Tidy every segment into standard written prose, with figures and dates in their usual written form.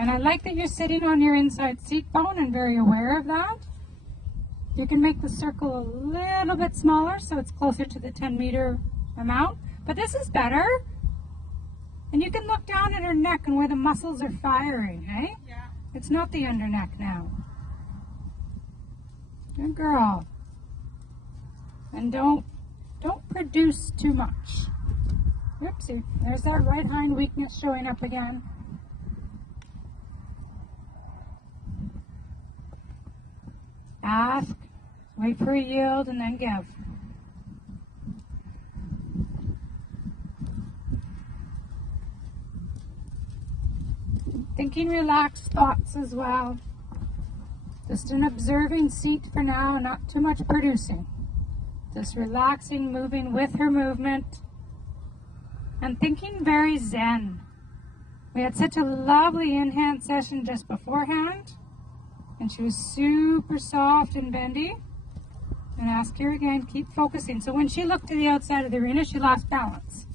And I like that you're sitting on your inside seat bone and very aware of that. You can make the circle a little bit smaller so it's closer to the 10-meter amount, but this is better. And you can look down at her neck and where the muscles are firing, hey? Yeah. It's not the under neck now. Good girl. And don't produce too much. Oopsie, there's that right hind weakness showing up again. Ask, wait for a yield, and then give. Thinking relaxed thoughts as well. Just an observing seat for now, not too much producing. Just relaxing, moving with her movement, and thinking very zen. We had such a lovely in-hand session just beforehand, and she was super soft and bendy. And ask her again, keep focusing. So when she looked to the outside of the arena, she lost balance.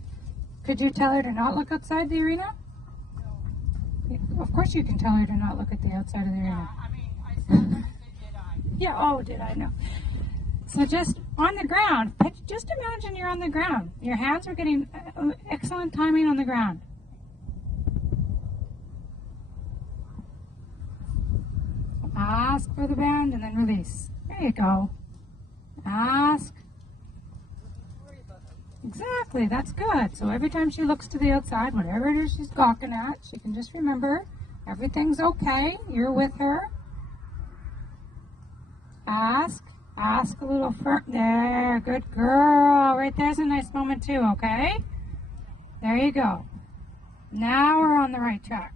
Could you tell her to not look outside the arena? No. Of course you can tell her to not look at the outside of the arena. Yeah, I mean, I said that, did I? Yeah, oh, did I know. So just on the ground, just imagine you're on the ground. Your hands are getting excellent timing on the ground. Ask for the bend and then release. There you go. Ask. Exactly, that's good. So every time she looks to the outside, whatever it is she's gawking at, she can just remember everything's okay. You're with her. Ask. Ask a little further. There, good girl. Right there's a nice moment too, okay? There you go. Now we're on the right track.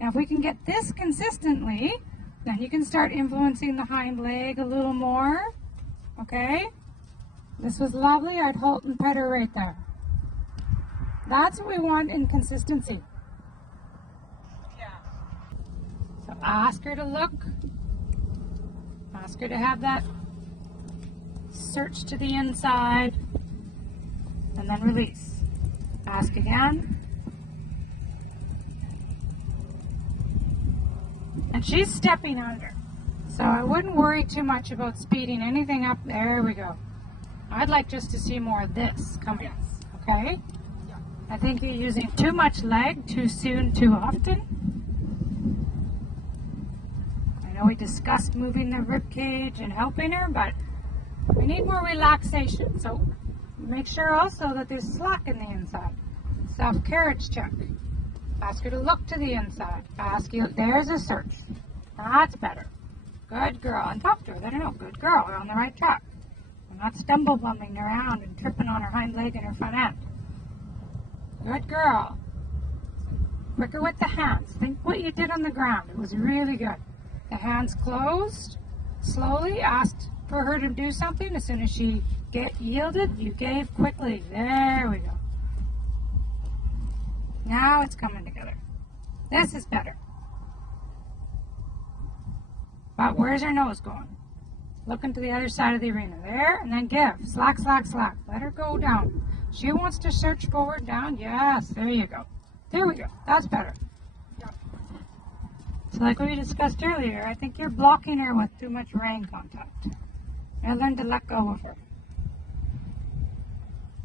Now if we can get this consistently, then you can start influencing the hind leg a little more. Okay? This was lovely. I'd halt and pet her right there. That's what we want in consistency. Yeah. So ask her to look. Ask her to have that search to the inside. And then release. Ask again. And she's stepping under. So I wouldn't worry too much about speeding anything up. There we go. I'd like just to see more of this coming. Yes. Okay? Yeah. I think you're using too much leg too soon, too often. I know we discussed moving the rib cage and helping her, but we need more relaxation. So make sure also that there's slack in the inside. Self-carriage check. Ask her to look to the inside. Ask you, there's a search. That's better. Good girl. And talk to her. Let her know. Good girl. We're on the right track. We're not stumble bumming around and tripping on her hind leg and her front end. Good girl. Quicker with the hands. Think what you did on the ground. It was really good. The hands closed. Slowly asked for her to do something. As soon as she yielded, you gave quickly. There we go. Now it's coming together. This is better. But where's her nose going? Looking to the other side of the arena. There, and then give. Slack, slack, slack. Let her go down. She wants to search forward, down. Yes, there you go. There we go. That's better. So like we discussed earlier, I think you're blocking her with too much rein contact. And learn to let go of her.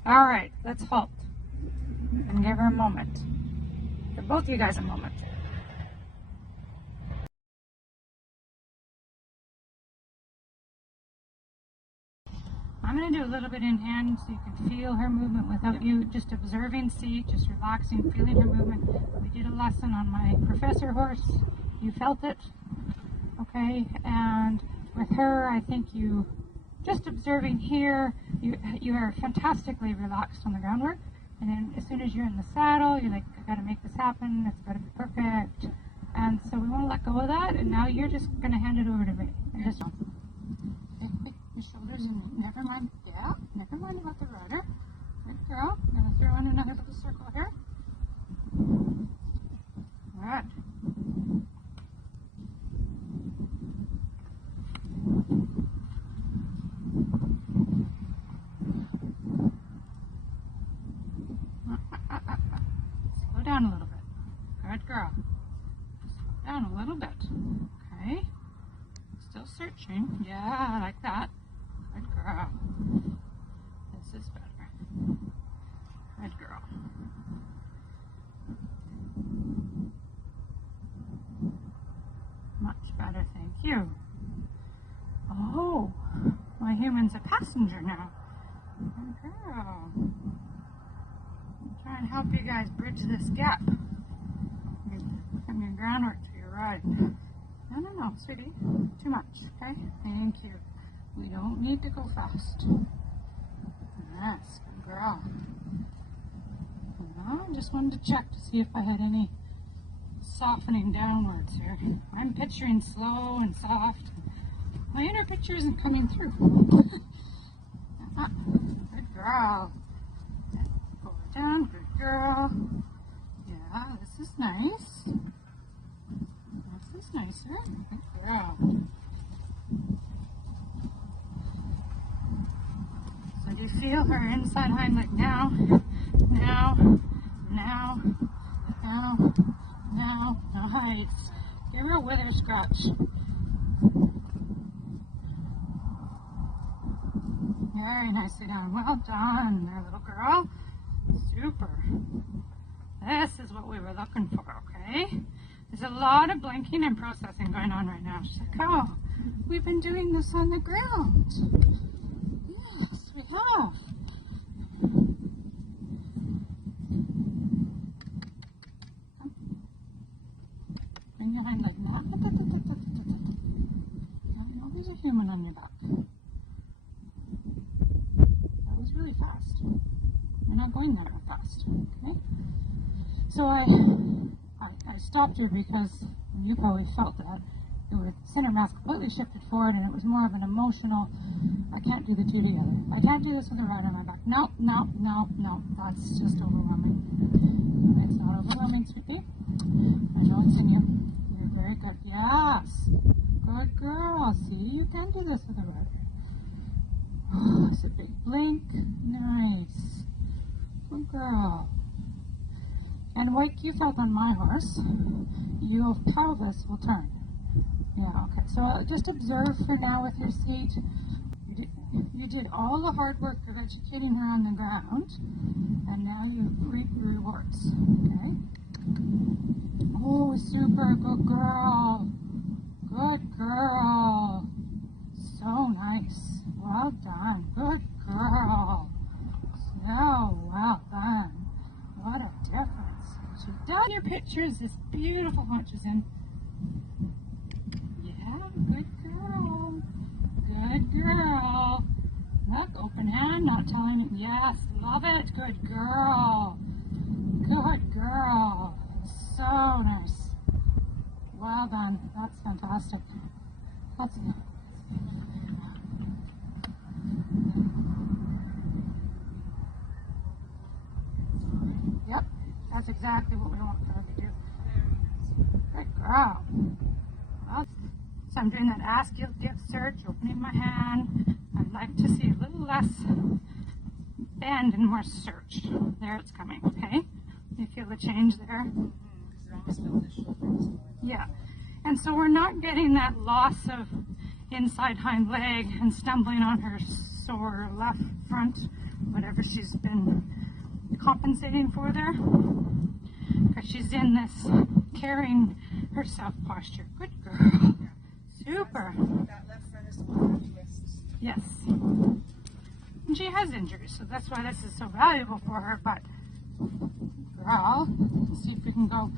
All right, let's halt. And give her a moment. Give both of you guys a moment. I'm going to do a little bit in hand so you can feel her movement without you just observing seat, just relaxing, feeling her movement. We did a lesson on my professor horse. You felt it, okay? And with her, I think you, just observing here, you are fantastically relaxed on the groundwork. And then as soon as you're in the saddle, you're like, I got to make this happen. It's got to be perfect. And so we want to let go of that. And now you're just going to hand it over to me. And just your shoulders in. Never mind. Yeah. Never mind about the rudder. Good girl. I'm going to throw in another little circle here. All right. Slow down a little bit. Good girl. Slow down a little bit. Okay. Still searching. Yeah, I like that. Good girl. This is better. Good girl. Much better, thank you. Oh, my human's a passenger now. Good girl. I'm trying to help you guys bridge this gap. I'm your groundwork to your ride. No, sweetie. Too much, okay? Thank you. We don't need to go fast. Yes, good girl. Well, I just wanted to check to see if I had any softening downwards here. I'm picturing slow and soft. My inner picture isn't coming through. Good girl. Pull it down. Good girl. Yeah, this is nice. This is nicer. Good girl. So do you feel her inside hind leg now? Now. Nice. Give her a wither scratch. Very nicely done. Well done there, little girl. Super. This is what we were looking for, okay? There's a lot of blinking and processing going on right now. She's like, oh, we've been doing this on the ground. Yes, we have. Bring your hind leg now. I know there's a human on your back. That was really fast. You're not going that fast, okay? So I stopped you because you probably felt that your center mass completely shifted forward and it was more of an emotional, I can't do the two together. I can't do this with a ride on my back. No, that's just overwhelming. It's not overwhelming, sweetie. I know it's in you. You're very good. Yes. Good girl. See, you can do this with a ride. Oh, it's a big blink. Nice. Good girl. And like you felt on my horse, your pelvis will turn. Yeah, okay. So just observe for now with your seat. You did all the hard work of educating her on the ground, and now you reap rewards. Okay? Oh, super. Good girl. Good girl. So nice. Well done. Good girl. So well done. What a difference. She's done your pictures. This beautiful haunches in. Yeah, good girl. Good girl. Look, open hand, not telling you. Yes, love it. Good girl. Good girl. So nice. Well done. That's fantastic. That's good. Yep, that's exactly what we want her to do. Good girl. Well, so I'm doing that ask, yield, give, search, opening my hand. I'd like to see a little less bend and more search. There it's coming, okay? You feel the change there? Yeah. And so we're not getting that loss of inside hind leg and stumbling on her sore left front, whatever she's been compensating for there, because she's in this carrying herself posture. Good girl. Super. That left front is the one that twists. Yes. And she has injuries, so that's why this is so valuable for her. But girl, let's see if we can go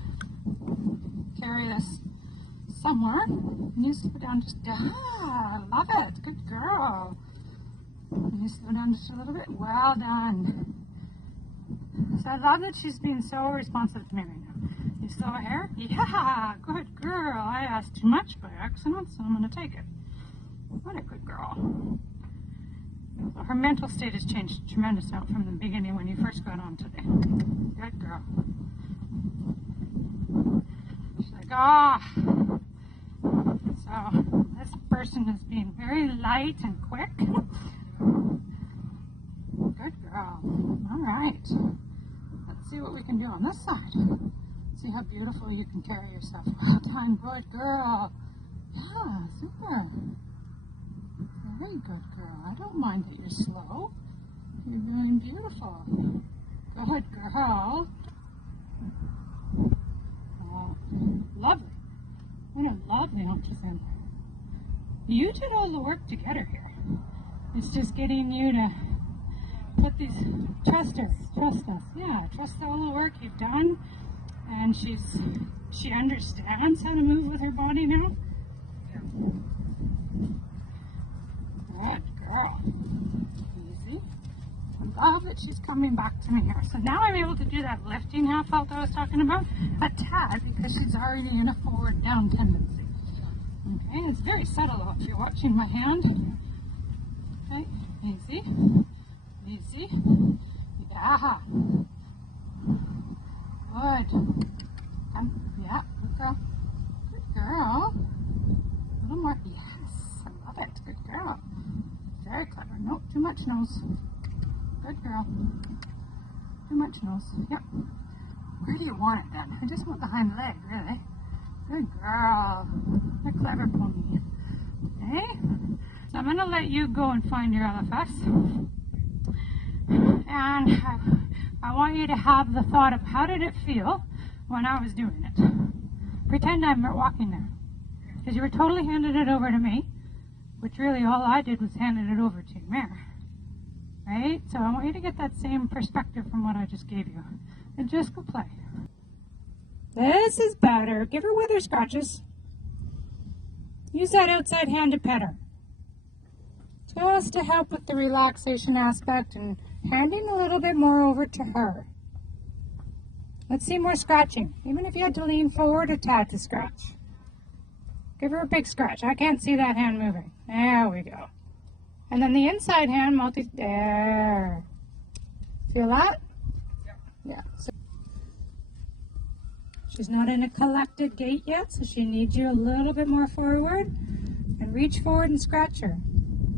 carry this somewhere. And you slow down just I love it. Good girl. And you slow down just a little bit. Well done. So I love that she's being so responsive to me right now. You slow a hair? Yeah, good girl. I asked too much by accident, so I'm going to take it. What a good girl. Well, her mental state has changed a tremendous amount from the beginning when you first got on today. Good girl. She's like, So this person is being very light and quick. Good girl. All right. Let's see what we can do on this side. Let's See how beautiful you can carry yourself. Well done, good girl. Yeah, super. Very good girl. I don't mind that you're slow. You're doing beautiful. Good girl. Oh, lovely. What a lovely hunches in. You did all the work to get her here. It's just getting you to put these, trust her, trust us. Yeah, trust all the work you've done. And she understands how to move with her body now. Good girl. Easy. I love that she's coming back to me here. So now I'm able to do that lifting half halt I was talking about a tad because she's already in a forward down tendency. Okay, it's very subtle if you're watching my hand. Okay, easy. Easy. Yeah. Good. Yeah, good girl. Good girl. A little more. Yes, I love it. Good girl. Very clever. No, too much nose. Good girl. Too much nose. Yep. Where do you want it then? I just want the hind leg, really. Good girl. A clever pony. Okay. So I'm going to let you go and find your LFS. And I want you to have the thought of how did it feel when I was doing it. Pretend I'm walking there. Because you were totally handed it over to me, which really all I did was handed it over to your mare. Right? So I want you to get that same perspective from what I just gave you. And just go play. This is better. Give her wither scratches. Use that outside hand to pet her. Just to help with the relaxation aspect and handing a little bit more over to her. Let's see more scratching. Even if you had to lean forward a tad to scratch. Give her a big scratch. I can't see that hand moving. There we go. And then the inside hand there. Feel that? Yeah. So she's not in a collected gait yet, so she needs you a little bit more forward. And reach forward and scratch her.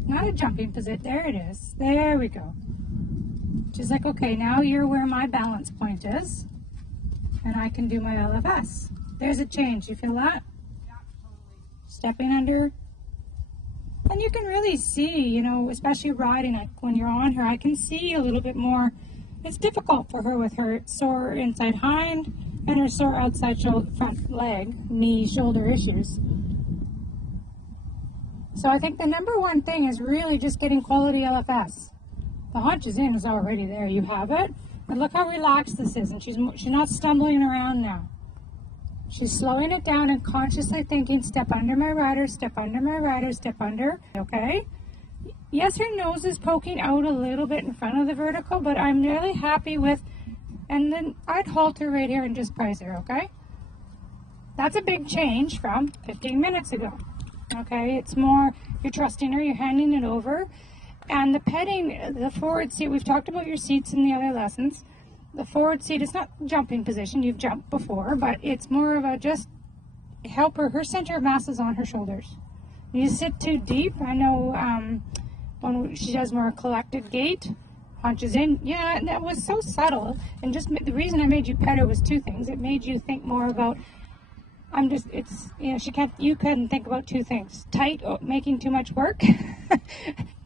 Not a jumping position. There it is. There we go. She's like, okay, now you're where my balance point is. And I can do my LFS. There's a change. You feel that? Yeah, totally. Stepping under. And you can really see, you know, especially riding when you're on her, I can see a little bit more. It's difficult for her with her sore inside hind and her sore outside shoulder, front leg, knee, shoulder issues. So I think the number one thing is really just getting quality LFS. The haunches in is already there. You have it. And look how relaxed this is. And she's not stumbling around now. She's slowing it down and consciously thinking, step under my rider, step under my rider, step under. Okay? Yes, her nose is poking out a little bit in front of the vertical, but I'm really happy with, and then I'd halt her right here and just prize her, okay? That's a big change from 15 minutes ago. Okay, it's more, you're trusting her, you're handing it over. And the petting, the forward seat, we've talked about your seats in the other lessons. The forward seat is not jumping position, you've jumped before, but it's more of a just help her. Her center of mass is on her shoulders. You sit too deep. I know when she does more collected gait, hunches in. Yeah, and that was so subtle. And just the reason I made you pet her was two things. It made you think more about, you couldn't think about two things. Tight, making too much work,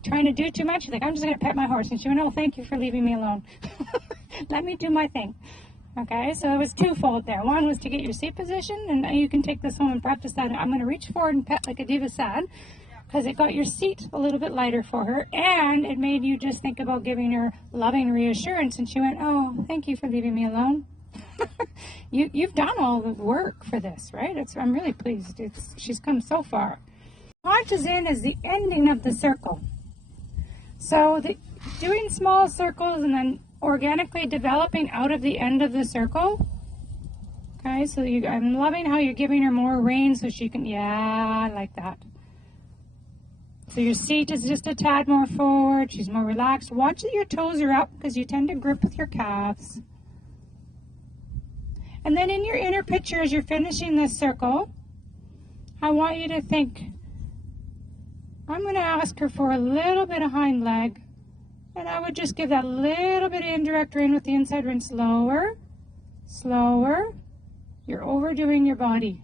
trying to do too much. She's like, I'm just going to pet my horse. And she went, oh, thank you for leaving me alone. Let me do my thing. Okay, so it was twofold there. One was to get your seat position, and you can take this home and practice that. I'm going to reach forward and pet like a diva sad, because it got your seat a little bit lighter for her, and it made you just think about giving her loving reassurance. And she went, oh, thank you for leaving me alone. You've done all the work for this, right? I'm really pleased. She's come so far. Haunches in is the ending of the circle. So doing small circles and then organically developing out of the end of the circle. Okay, so I'm loving how you're giving her more rein so she can, yeah, I like that. So your seat is just a tad more forward. She's more relaxed. Watch that your toes are up because you tend to grip with your calves. And then in your inner picture, as you're finishing this circle, I want you to think, I'm going to ask her for a little bit of hind leg. And I would just give that little bit of indirect rein with the inside rein. Slower, slower, You're overdoing your body.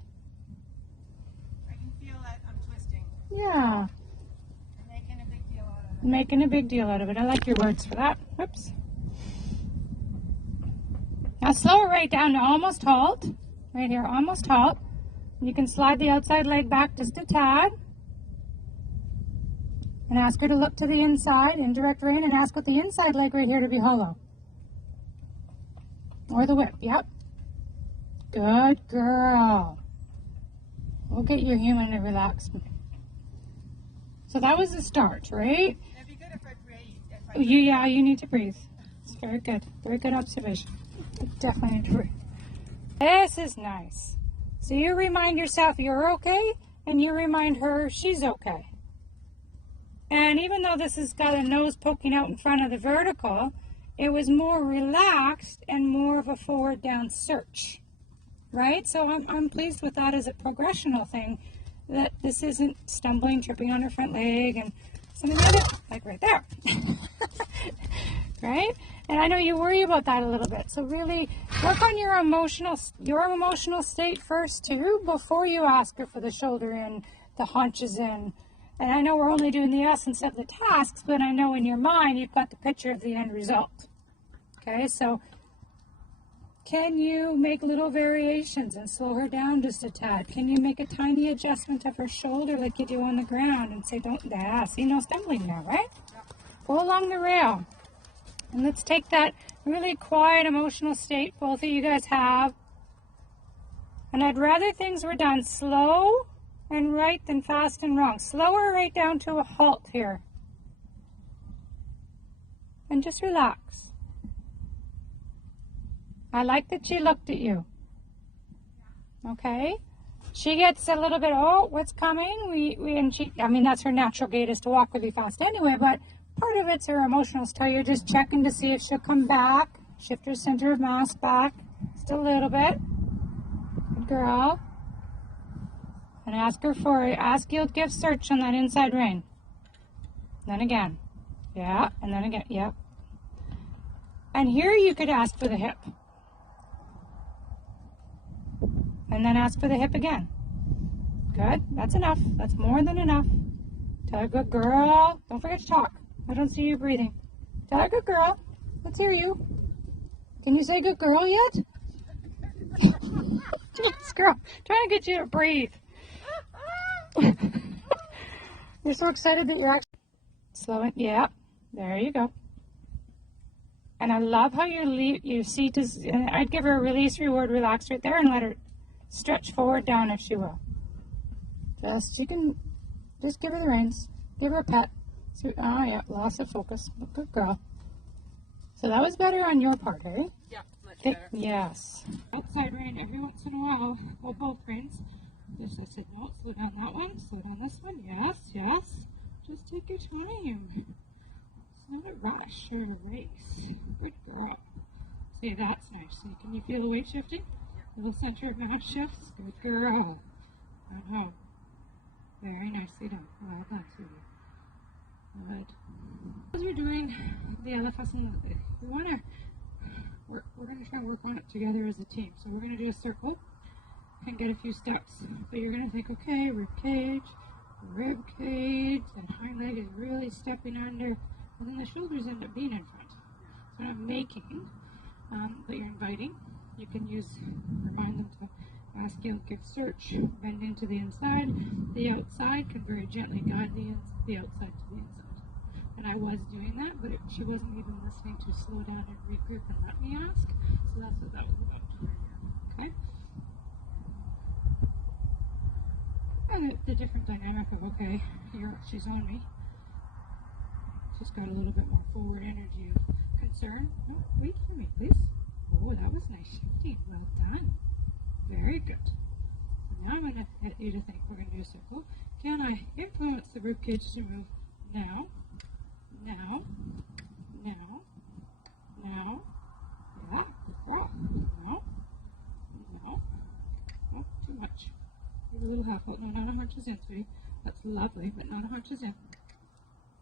I can feel that I'm twisting. Yeah. I'm making a big deal out of it. Making a big deal out of it. I like your words for that. Whoops. Now slow it right down to almost halt. Right here, almost halt. You can slide the outside leg back just a tad. And ask her to look to the inside in direct rein and ask with the inside leg right here to be hollow. Or the whip, yep. Good girl. We'll get your human to relax. So that was the start, right? It'd be good if I breathe. Yeah, you need to breathe. It's very good. Very good observation. You definitely need to breathe. This is nice. So you remind yourself you're okay, and you remind her she's okay. And even though this has got a nose poking out in front of the vertical, it was more relaxed and more of a forward down search, right? So I'm pleased with that as a progressional thing, that this isn't stumbling, tripping on her front leg and something like right there, right? And I know you worry about that a little bit. So really work on your emotional state first too, before you ask her for the shoulder in, the haunches in. And I know we're only doing the essence of the tasks, but I know in your mind you've got the picture of the end result. Okay, so can you make little variations and slow her down just a tad? Can you make a tiny adjustment of her shoulder like you do on the ground and say, don't, see, no stumbling now, right? Go along the rail. And let's take that really quiet emotional state both of you guys have. And I'd rather things were done slow and right than fast and wrong. Slower right down to a halt here. And just relax. I like that she looked at you. Okay? She gets a little bit, oh, what's coming? I mean, that's her natural gait is to walk really fast anyway, but part of it's her emotional style. You're just checking to see if she'll come back. Shift her center of mass back just a little bit. Good girl. And ask yield, give, search on that inside rein. Then again. Yeah, and then again, yep. And here you could ask for the hip. And then ask for the hip again. Good, that's enough. That's more than enough. Tell her, good girl. Don't forget to talk. I don't see you breathing. Tell her, good girl. Let's hear you. Can you say good girl yet? Yes, girl. Trying to get you to breathe. You're so excited that you're actually slow it. Yeah, there you go. And I love how your seat is. I'd give her a release, reward, relax right there, and let her stretch forward down if she will. You can just give her the reins. Give her a pet. So, oh yeah, loss of focus. Good girl. So that was better on your part, eh? Yeah, much better. Yes. Outside rein every once in a while. Well, both reins. Yes, I said no. Slow down that one. Slow down this one. Yes, yes. Just take your time. It's not a rush or a race. Good girl. See, that's nice. So can you feel the weight shifting? Little center of mass shifts. Good girl. Uh-huh. Very nicely done. Well done, sweetie. Good. As we're doing the LFS, we're going to try to work on it together as a team. So we're going to do a circle and get a few steps. But you're going to think, okay, rib cage, that hind leg is really stepping under, and then the shoulders end up being in front. So I'm making, but you're inviting. You can remind them to ask, yield, give, search, bend into the inside. The outside can very gently guide the outside to the inside. And I was doing that, but she wasn't even listening to slow down and regroup and let me ask. So that's what that was about. Okay? And the different dynamic of, okay, she's on me. She's got a little bit more forward energy of concern. No, wait for me, please. Oh, that was nice shifting. Well done. Very good. So now I'm going to get you to think we're going to do a circle. Can I influence the rib cage to move now? Now, now, now, yeah, girl, no, no, oh, too much. Give a little half out. No, not a hunches in, sweetie. That's lovely, but not a hunches in.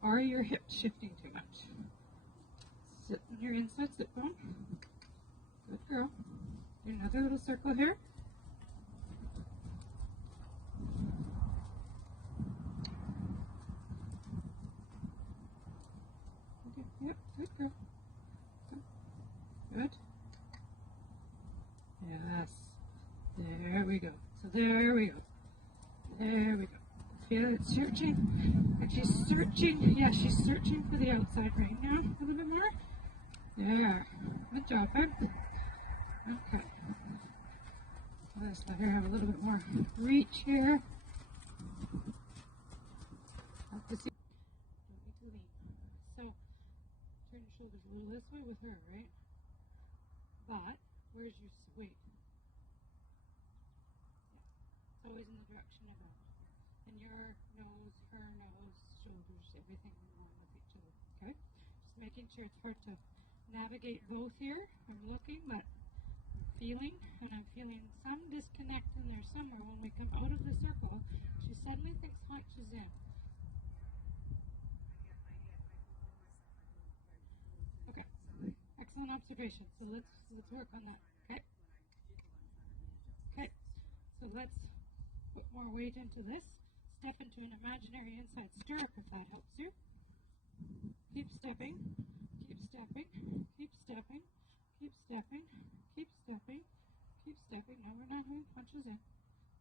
Are your hips shifting too much? Sit on your inside sit bone. Good girl. Do another little circle here. There we go. There we go. Feel it searching. And she's searching. Yeah, she's searching for the outside right now. A little bit more. There. Good job, babe. Okay. Let's let her have a little bit more reach here. Don't need to lean. So, turn your shoulders a little this way with her, right? But, where's your weight? Yeah. It's always in the direction of that. And your nose, her nose, shoulders, everything in line with each other. Okay? Just making sure it's hard to navigate both here. I'm looking, but I'm feeling, and I'm feeling some disconnect in there somewhere. When we come out of the circle, she suddenly thinks hunch is in. Okay. Excellent observation. So let's work on that. Okay? Okay. So let's put more weight into this. Step into an imaginary inside stirrup if that helps you. Keep stepping, keep stepping, keep stepping, keep stepping, keep stepping, keep stepping. No, we're not doing punches in.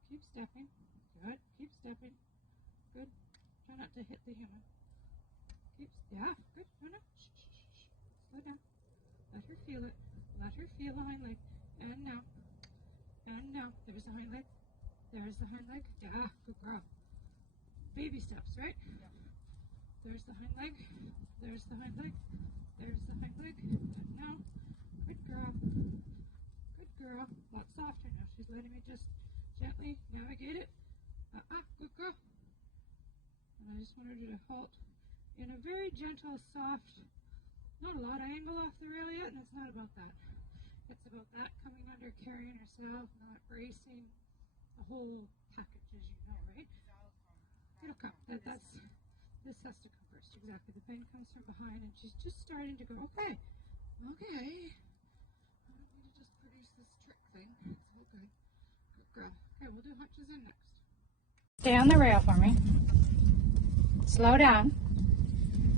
Keep stepping. Good. Keep stepping. Good. Try not to hit the human. Yeah, good. No, no. Shh, shh, shh, shh. Slow down. Let her feel it. Let her feel the hind leg. And now. And now. There's the hind leg. There's the hind leg. Yeah, good girl. Baby steps, right? Yeah. There's the hind leg. There's the hind leg. There's the hind leg. And now. Good girl. Good girl. A lot softer now. She's letting me just gently navigate it. Good girl. And I just wanted you to halt in a very gentle, soft, not a lot of angle off the rail yet, and it's not about that. It's about that coming under, carrying herself, not bracing, the whole package, as you know, right? It'll come. This has to come first, exactly. The pain comes from behind, and she's just starting to go, okay, I don't need to just produce this trick thing. It's all good. Good girl. Okay, we'll do hunches in next. Stay on the rail for me. Slow down.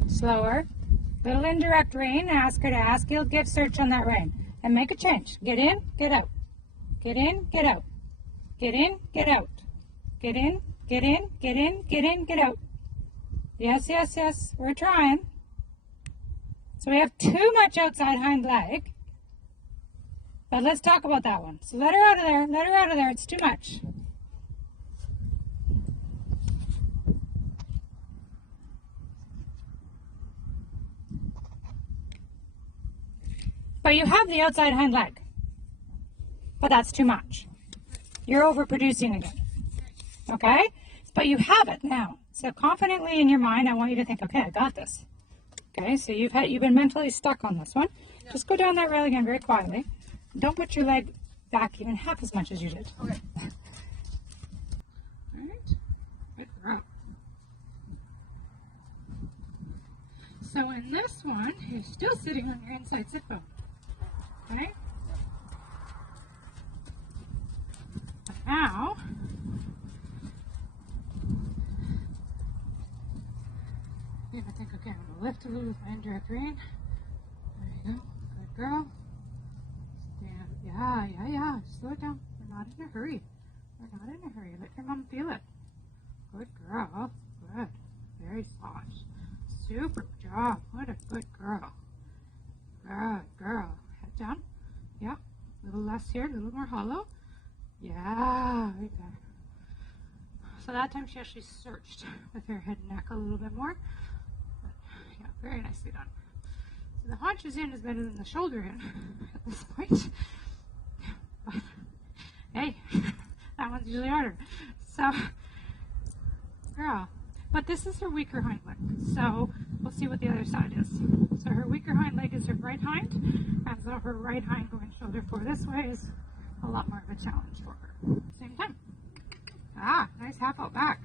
Slower. Little indirect rein. Ask her to ask. You'll give search on that rein. And make a change. Get in, get out. Get in, get out. Get in, get out. Get in, get in, get in, get in, get out. Yes, yes, yes. We're trying. So we have too much outside hind leg. But let's talk about that one. So let her out of there. Let her out of there. It's too much. But you have the outside hind leg. But that's too much. You're overproducing again. Okay? But you have it now. So confidently in your mind, I want you to think, okay, I got this. Okay, so you've been mentally stuck on this one. Yeah. Just go down that rail again very quietly. Don't put your leg back even half as much as you did. Okay. All right. Good girl. So in this one, you're still sitting on your inside sit bone. Okay? But now, you're going to think, okay, I'm going to lift a little with my indirect rein. There you go. Good girl. Stand. Yeah. Slow it down. We're not in a hurry. We're not in a hurry. Let your mom feel it. Good girl. Good. Very soft. Super job. What a good girl. Good girl. Head down. Yeah. A little less here. A little more hollow. Yeah. Right there. So that time she actually searched with her head and neck a little bit more. But, yeah, very nicely done. So the haunches in is better than the shoulder in at this point. But, hey, that one's usually harder. So, girl. But this is her weaker hind leg. So we'll see what the other side is. So her weaker hind leg is her right hind. And so her right hind going shoulder for this way is a lot more of a challenge for her. Same time. Nice half out back.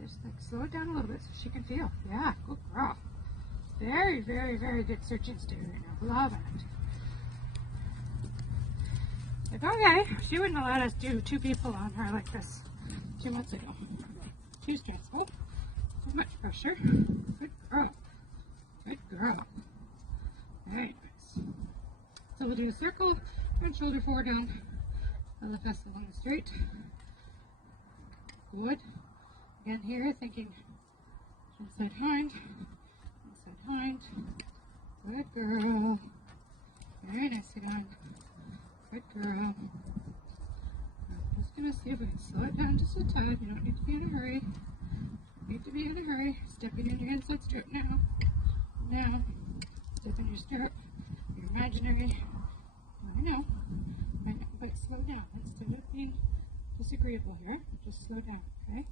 Just like slow it down a little bit so she can feel. Yeah, good girl. Very, very, very good searching steer right now. Loving it. It's okay. She wouldn't have let us do 2 people on her like this 2 months ago. Too stressful. Too much pressure. Good girl. Good girl. Very nice. So we'll do a circle and shoulder forward down. LFS along the straight. Good. Again here, thinking inside hind. Inside hind. Good girl. Very nice again. Good girl. I'm just going to see if I can slow it down just a tad. You don't need to be in a hurry. Need to be in a hurry. Stepping in your inside strip now. Now. Step in your stirrup. Your imaginary. I know, but slow down. Instead of being disagreeable here, just slow down, okay?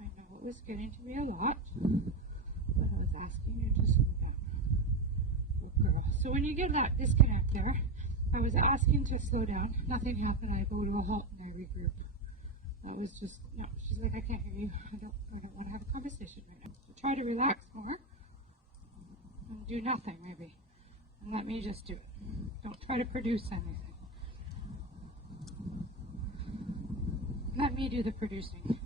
I know it was getting to be a lot, but I was asking you to slow down. Good girl. So when you get that disconnect there, I was asking to slow down. Nothing happened. I go to a halt and I regroup. That was just, no, she's like, I can't hear you. I don't want to have a conversation right now. So try to relax more and do nothing maybe. And let me just do it. Don't try to produce anything. Let me do the producing.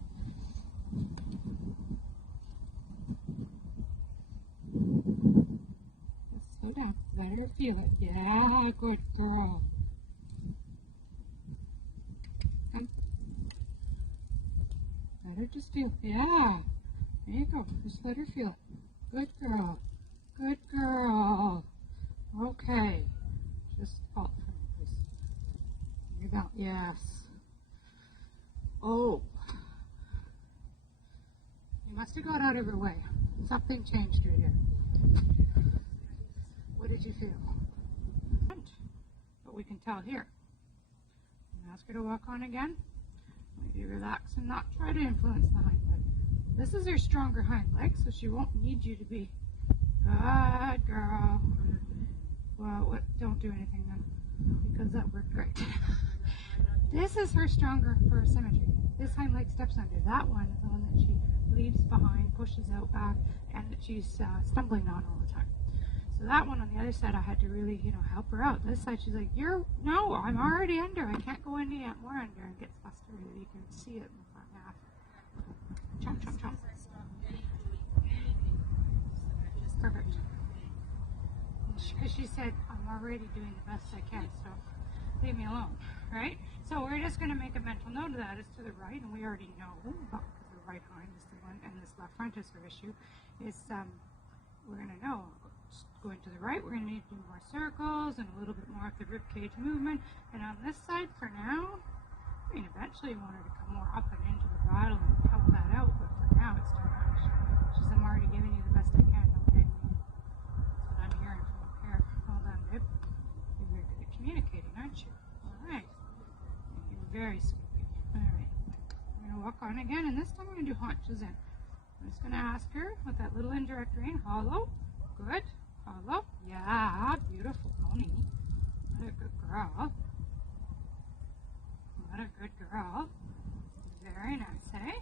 Just slow down. Let her feel it. Yeah, good girl. Come. Let her just feel. Yeah. There you go. Just let her feel it. Good girl. Good girl. Okay. Just halt for me, please. You got, yes. Oh. You must have got out of her way. Something changed right here. What did you feel? But we can tell here. Ask her to walk on again. Maybe relax and not try to influence the hind leg. This is her stronger hind leg, so she won't need you to be good girl. Well, don't do anything then, because that worked great. This is her stronger for symmetry. This hind leg steps under. That one is the one that she leaves behind, pushes out back, and that she's stumbling on all the time. So that one on the other side, I had to really, help her out. This side, she's like, no, I'm already under. I can't go any more under, and gets frustrated. You can see it in the front half. Chomp, chomp, chomp. Perfect. Because she said, I'm already doing the best I can, so leave me alone, right? So we're just going to make a mental note of that. It's to the right, and we already know, because the right hind is the one, and this left front is her issue, is we're going to know, going to the right, we're going to need to do more circles and a little bit more of the rib cage movement, and on this side, for now, I mean, eventually you want her to come more up and into the bridle and help that out, but for now, it's too much. She says, I'm already giving you the best I can, okay? I'm hearing from up here. Well done, babe. You're very good at communicating, aren't you? All right. You're very sweet, baby. All right. We're going to walk on again, and this time we're going to do haunches in. I'm just going to ask her with that little indirect rein. Hollow. Good. Hollow. Yeah. Beautiful pony. What a good girl. What a good girl. Very nice, eh?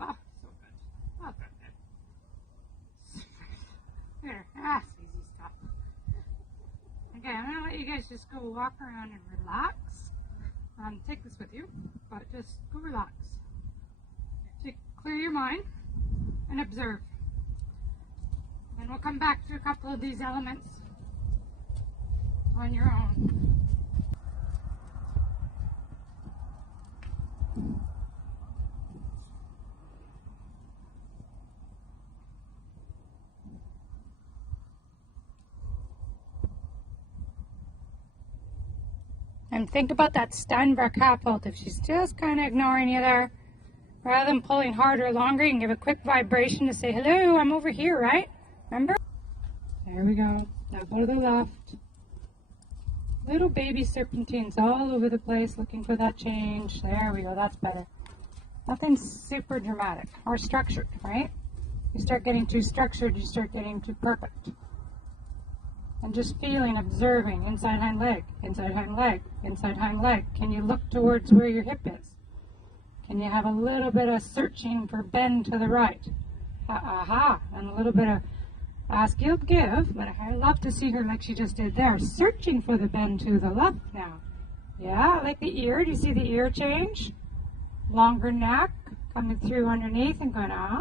Oh, so good. Well done, babe. There, that's easy stuff. Okay, I'm going to let you guys just go walk around and relax. Take this with you, but just go relax. Clear your mind and observe. And we'll come back to a couple of these elements on your own. And think about that Steinbach half halt. If she's just kind of ignoring you there, rather than pulling harder or longer, you can give a quick vibration to say, hello, I'm over here, right? Remember? There we go. Now go to the left. Little baby serpentines all over the place looking for that change. There we go. That's better. Nothing super dramatic or structured, right? You start getting too structured, you start getting too perfect. And just feeling, observing, inside hind leg, inside hind leg, inside hind leg. Can you look towards where your hip is? Can you have a little bit of searching for bend to the right? Aha, and a little bit of ask, yield, give, but I love to see her like she just did there, searching for the bend to the left now. Yeah, like the ear. Do you see the ear change? Longer neck, coming through underneath and going, ah.